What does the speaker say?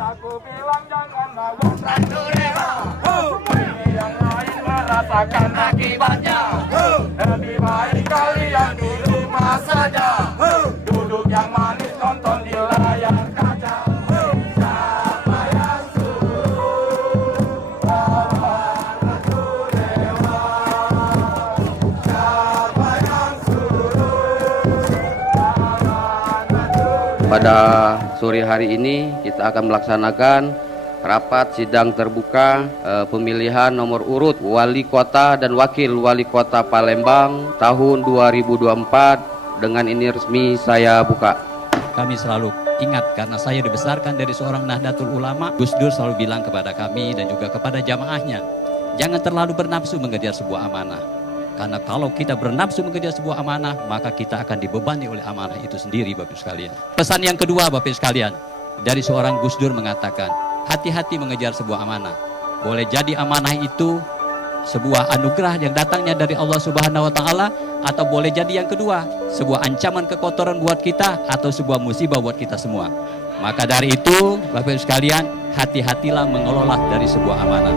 Aku bilang jangan bangun dan durema. Ini yang lain merasakan akibatnya. Lebih baik kalian di rumah saja. Duduk yang manis nonton di layar kaca. Siapa yang suruh lawan Ratu Dewa? Siapa yang suruh lawan Ratu Dewa? Pada sore hari ini kita akan melaksanakan rapat sidang terbuka pemilihan nomor urut wali kota dan wakil wali kota Palembang tahun 2024. Dengan ini resmi saya buka. Kami selalu ingat karena saya dibesarkan dari seorang Nahdlatul Ulama. Gus Dur selalu bilang kepada kami dan juga kepada jamaahnya, jangan terlalu bernafsu mengejar sebuah amanah. Karena kalau kita bernafsu mengejar sebuah amanah, maka kita akan dibebani oleh amanah itu sendiri, Bapak Ibu sekalian. Pesan yang kedua, Bapak Ibu sekalian, dari seorang Gus Dur mengatakan, hati-hati mengejar sebuah amanah. Boleh jadi amanah itu sebuah anugerah yang datangnya dari Allah Subhanahu wa taala, atau boleh jadi yang kedua, sebuah ancaman kekotoran buat kita atau sebuah musibah buat kita semua. Maka dari itu, Bapak Ibu sekalian, hati-hatilah mengelola dari sebuah amanah.